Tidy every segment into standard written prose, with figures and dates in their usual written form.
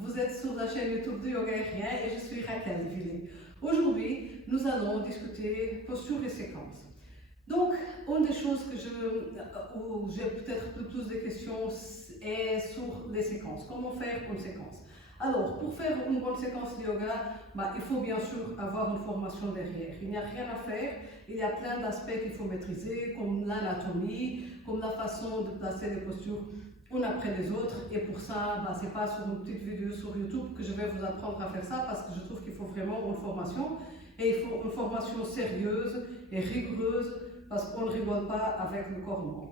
vous êtes sur la chaîne YouTube de Yoga Aérien et je suis Raquel Villet. Aujourd'hui, nous allons discuter posture et séquence. Donc, une des choses où j'ai peut-être le plus de questions est sur les séquences. Comment faire une séquence? Alors, pour faire une bonne séquence de yoga, il faut bien sûr avoir une formation derrière. Il n'y a rien à faire, il y a plein d'aspects qu'il faut maîtriser, comme l'anatomie, comme la façon de placer les postures une après les autres. Et pour ça, ce n'est pas sur une petite vidéo sur YouTube que je vais vous apprendre à faire ça, parce que je trouve qu'il faut vraiment une formation. Et il faut une formation sérieuse et rigoureuse, parce qu'on ne rigole pas avec le corps humain.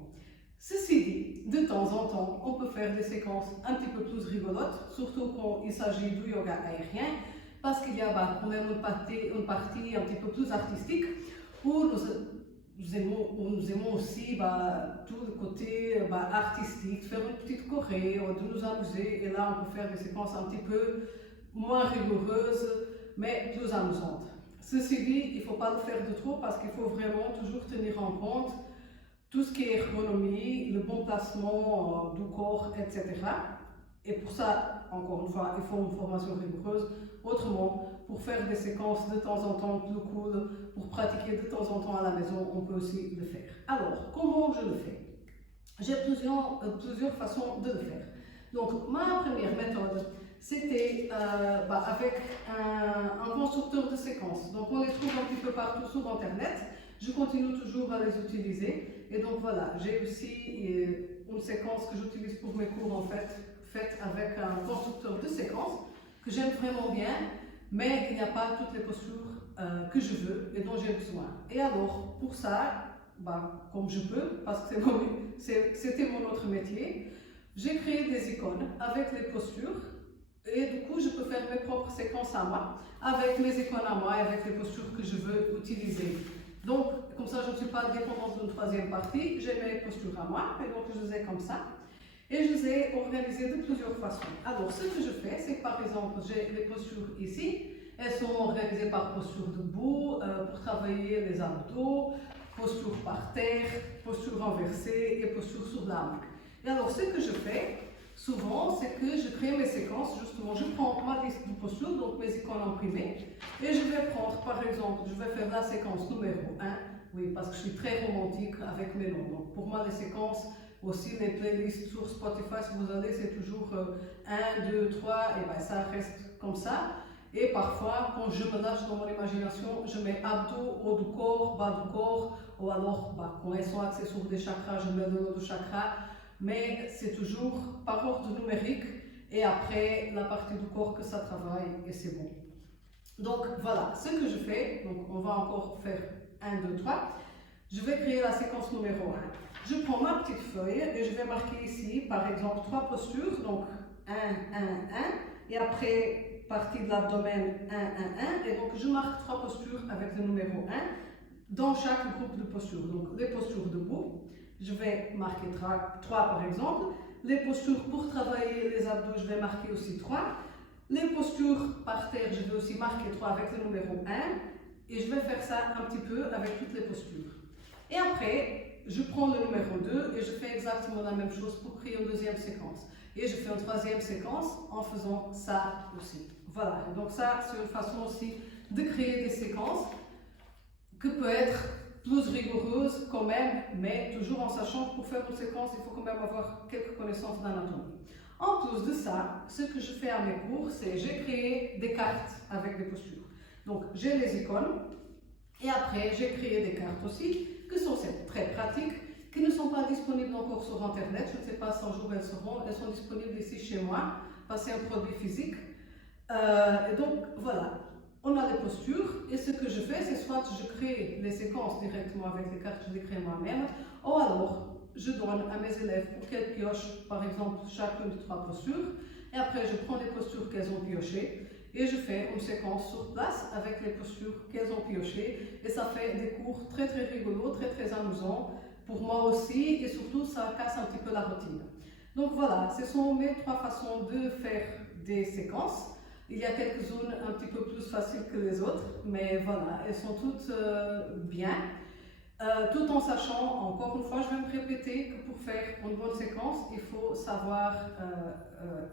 Ceci dit, de temps en temps, on peut faire des séquences un petit peu plus rigolotes, surtout quand il s'agit du yoga aérien, parce qu'il y a quand même une partie un petit peu plus artistique, où nous aimons aussi tout le côté artistique, faire une petite choré, de nous amuser, et là on peut faire des séquences un petit peu moins rigoureuses, mais plus amusantes. Ceci dit, il ne faut pas le faire de trop, parce qu'il faut vraiment toujours tenir en compte tout ce qui est ergonomie, le bon placement du corps, etc. Et pour ça, encore une fois, il faut une formation rigoureuse. Autrement, pour faire des séquences de temps en temps plus cool, pour pratiquer de temps en temps à la maison, on peut aussi le faire. Alors, comment je le fais? J'ai plusieurs façons de le faire. Donc, ma première méthode, c'était avec un constructeur de séquences. Donc, on les trouve un petit peu partout sur Internet. Je continue toujours à les utiliser. Et donc voilà, j'ai aussi une séquence que j'utilise pour mes cours en fait, faite avec un constructeur de séquences que j'aime vraiment bien, mais il n'y a pas toutes les postures que je veux et dont j'ai besoin. Et alors, pour ça, comme je peux, parce que c'était mon autre métier, j'ai créé des icônes avec les postures. Et du coup, je peux faire mes propres séquences à moi, avec mes icônes à moi et avec les postures que je veux utiliser. Donc, comme ça, je ne suis pas dépendante d'une troisième partie, j'ai mes postures à moi, et donc je les ai comme ça. Et je les ai organisées de plusieurs façons. Alors, ce que je fais, c'est que par exemple, j'ai les postures ici, elles sont organisées par posture debout, pour travailler les abdos, posture par terre, posture renversée et posture sur la main. Et alors, ce que je fais, souvent, c'est que je crée mes séquences, justement, je prends ma liste de postures, donc mes icônes imprimées, et je vais prendre, par exemple, je vais faire la séquence numéro 1, oui, parce que je suis très romantique avec mes noms. Donc, pour moi, les séquences, aussi les playlists sur Spotify, si vous allez, c'est toujours 1, 2, 3, et ça reste comme ça. Et parfois, quand je me lâche dans mon imagination, je mets abdos, haut du corps, bas du corps, ou alors, quand elles sont axées sur des chakras, je mets le nom du chakra. Mais c'est toujours par ordre numérique et après la partie du corps que ça travaille et c'est bon. Donc voilà, ce que je fais, donc on va encore faire 1, 2, 3. Je vais créer la séquence numéro 1. Je prends ma petite feuille et je vais marquer ici par exemple 3 postures, donc 1, 1, 1 et après partie de l'abdomen 1, 1, 1 et donc je marque 3 postures avec le numéro 1 dans chaque groupe de postures. Donc les postures debout. Je vais marquer 3 par exemple. Les postures pour travailler les abdos, je vais marquer aussi 3. Les postures par terre, je vais aussi marquer 3 avec le numéro 1. Et je vais faire ça un petit peu avec toutes les postures. Et après, je prends le numéro 2 et je fais exactement la même chose pour créer une deuxième séquence. Et je fais une troisième séquence en faisant ça aussi. Voilà, donc ça, c'est une façon aussi de créer des séquences que peut être plus rigoureuse quand même, mais toujours en sachant que pour faire une séquence, il faut quand même avoir quelques connaissances d'anatomie. En plus de ça, ce que je fais à mes cours, c'est j'ai créé des cartes avec des postures. Donc j'ai les icônes et après j'ai créé des cartes aussi, que sont très pratiques, qui ne sont pas disponibles encore sur Internet. Je ne sais pas si un jour elles seront. Elles sont disponibles ici chez moi, parce que c'est un produit physique. Et donc voilà. On a les postures et ce que je fais, c'est soit je crée les séquences directement avec les cartes, je les crée moi-même, ou alors je donne à mes élèves pour qu'elles piochent par exemple chacune de 3 postures et après je prends les postures qu'elles ont piochées et je fais une séquence sur place avec les postures qu'elles ont piochées et ça fait des cours très très rigolos, très très amusants pour moi aussi et surtout ça casse un petit peu la routine. Donc voilà, ce sont mes 3 façons de faire des séquences. Il y a quelques-unes un petit peu plus faciles que les autres, mais voilà, elles sont toutes bien. Tout en sachant, encore une fois, je vais me répéter que pour faire une bonne séquence, il faut savoir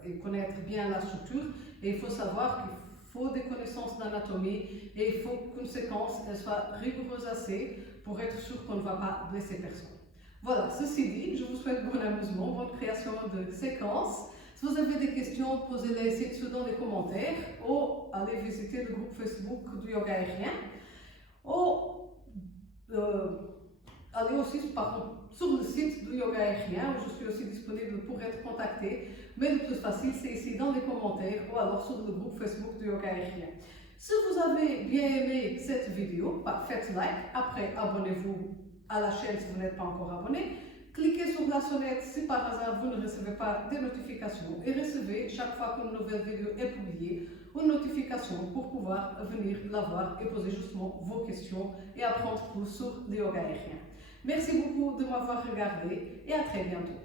et connaître bien la structure. Et il faut savoir qu'il faut des connaissances d'anatomie et il faut qu'une séquence elle soit rigoureuse assez pour être sûr qu'on ne va pas blesser personne. Voilà, ceci dit, je vous souhaite bon amusement, bonne création de séquences. Si vous avez des questions, posez-les ci-dessous dans les commentaires ou allez visiter le groupe Facebook du yoga aérien. Ou allez aussi sur le site du yoga aérien où je suis aussi disponible pour être contacté. Mais le plus facile, c'est ici dans les commentaires ou alors sur le groupe Facebook du yoga aérien. Si vous avez bien aimé cette vidéo, faites like. Après, abonnez-vous à la chaîne si vous n'êtes pas encore abonné. Cliquez sur la sonnette si par hasard vous ne recevez pas des notifications et recevez chaque fois qu'une nouvelle vidéo est publiée une notification pour pouvoir venir la voir et poser justement vos questions et apprendre plus sur le yoga aérien. Merci beaucoup de m'avoir regardé et à très bientôt.